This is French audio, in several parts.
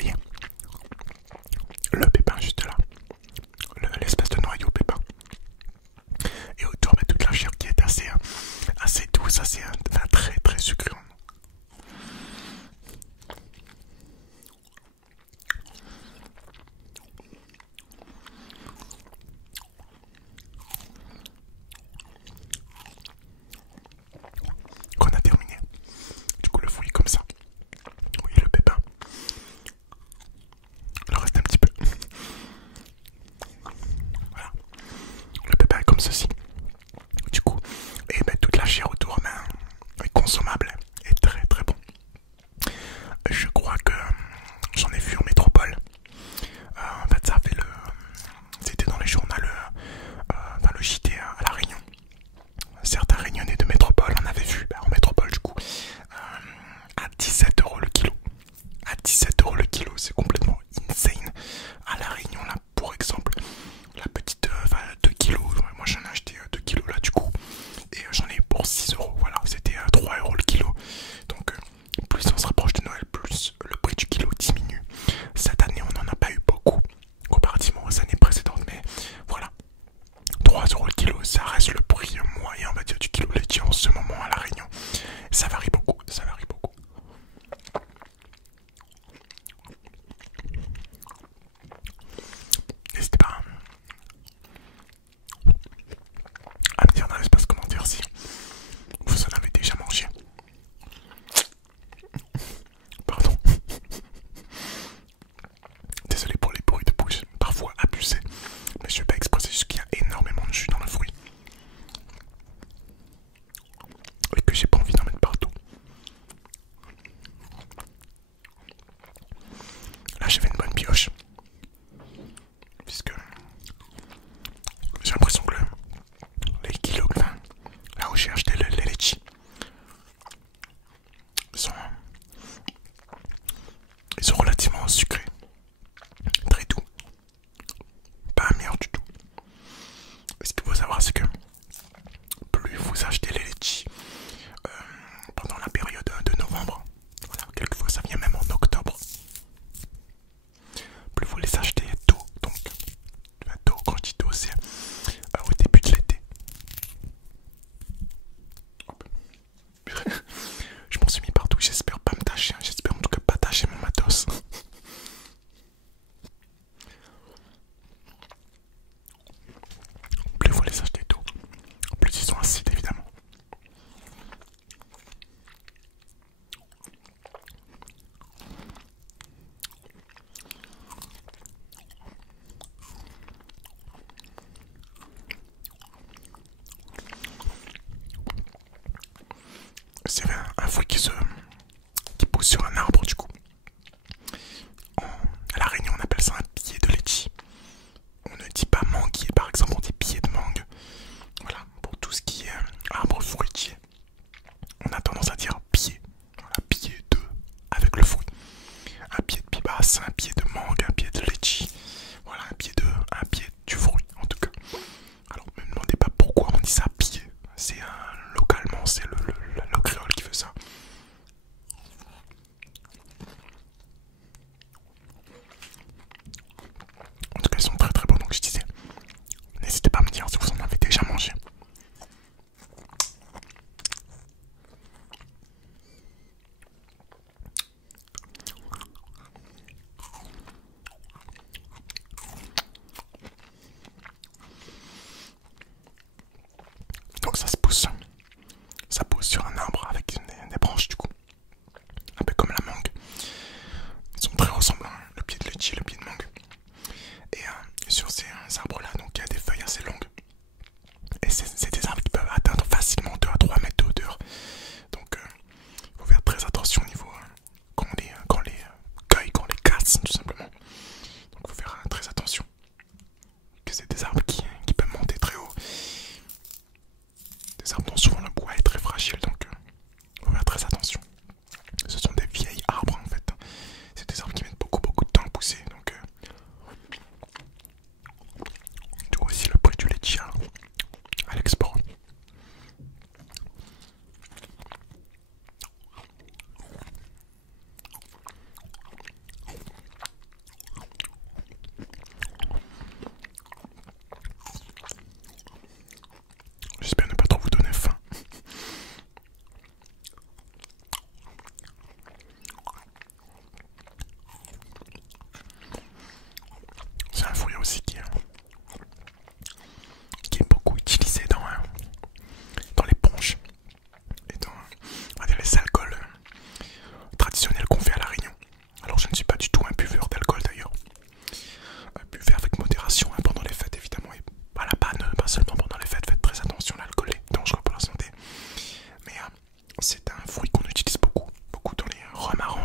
voyez le pépin juste là, l'espèce de noyau pépin. Et autour, bah, toute la chair qui est assez douce, assez enfin, très très sucrée. Qu'on a terminé. Du coup, le fouillis comme ça. Vous voyez le pépin.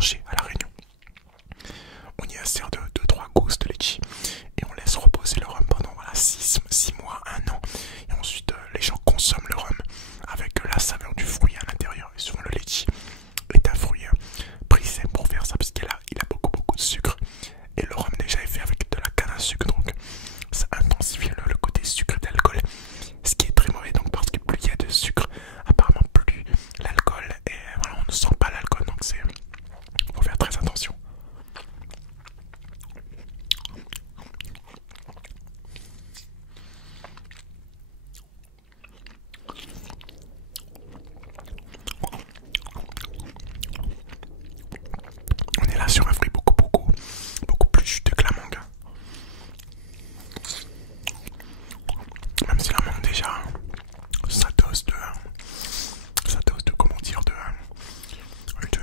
manger à La Réunion. On y insère 2-3 gousses de litchi et on laisse reposer le rhum pendant voilà, 6 mois, 1 an. Et ensuite les gens consomment le rhum avec la saveur du fruit à l'intérieur. Et souvent le litchi est un fruit prisé pour faire ça parce qu'il a beaucoup de sucre. Et le rhum déjà est fait avec de la canne à sucre, donc ça intensifie le côté sucre d'alcool. Ce qui est très mauvais, donc parce que plus il y a de sucre, apparemment plus l'alcool, et voilà, on ne sent pas l'alcool, donc c'est faut faire très attention. On est là sur un fruit beaucoup plus juteux que la mangue. Même si la mangue déjà, ça dose de comment dire, de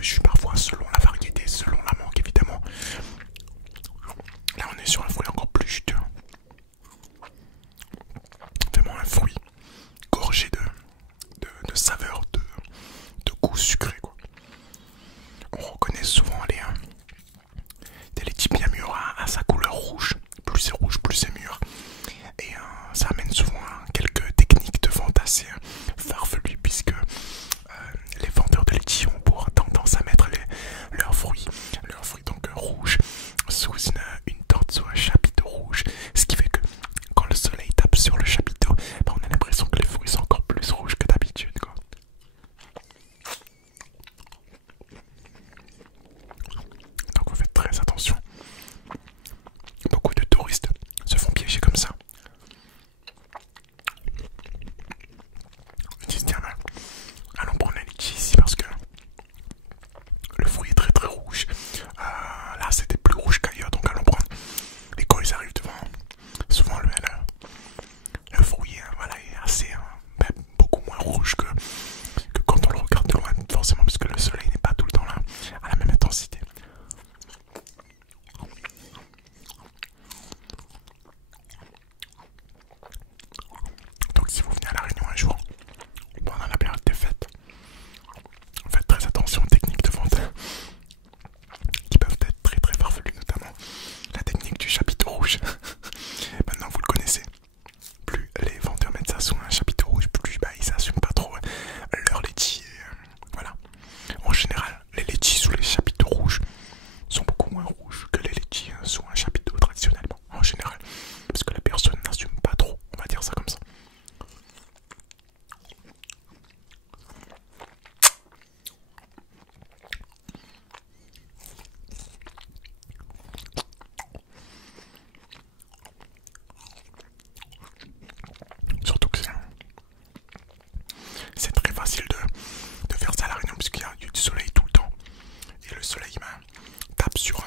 jus parfois selon la variété, selon la mangue évidemment. Là on est sur un fruit encore plus juteux. Vraiment un fruit gorgé de saveur, de goût sucré quoi. On reconnaît souvent des laitiers bien mûrs à sa couleur rouge. Plus c'est rouge, plus c'est mûr. Et ça amène souvent à quelques techniques de vente assez farfelues puisque les vendeurs de laitiers ont pour tendance à mettre leurs fruits donc rouges sous une torte, sous un chapiteau rouge. Ce qui fait que quand le soleil tape sur le chapiteau, bah, on a l'impression que les fruits sont encore plus rouges que d'habitude quoi. Donc vous faites très attention. Beaucoup de touristes se font piéger comme ça. Ils disent tiens ben, allons prendre la litchi ici parce que le fruit est très rouge. Là c'était plus rouge qu'ailleurs donc allons prendre. Et quand ils arrivent devant, souvent le fruit voilà, est assez beaucoup moins rouge que quand on le regarde de loin, forcément parce que le soleil n'est pas tout le temps là à la même intensité. Donc si vous venez à La Réunion un jour, pendant la période des fêtes, faites très attention aux techniques de vente qui peuvent être très farfelues, notamment la technique du chapiteau rouge. Maintenant vous le connaissez. Plus les vendeurs mettent ça sous un chapiteau rouge, plus ils n'assument pas trop leur laitier. Voilà. En général, les laitiers sous les chapiteaux rouges sont beaucoup moins rouges que les laitiers sous un chapiteau traditionnellement. En général, parce que la personne n'assume pas trop, on va dire ça comme ça. Surtout que c'est très facile de faire ça à La Réunion puisqu'il y a du soleil tout le temps. Et le soleil tape sur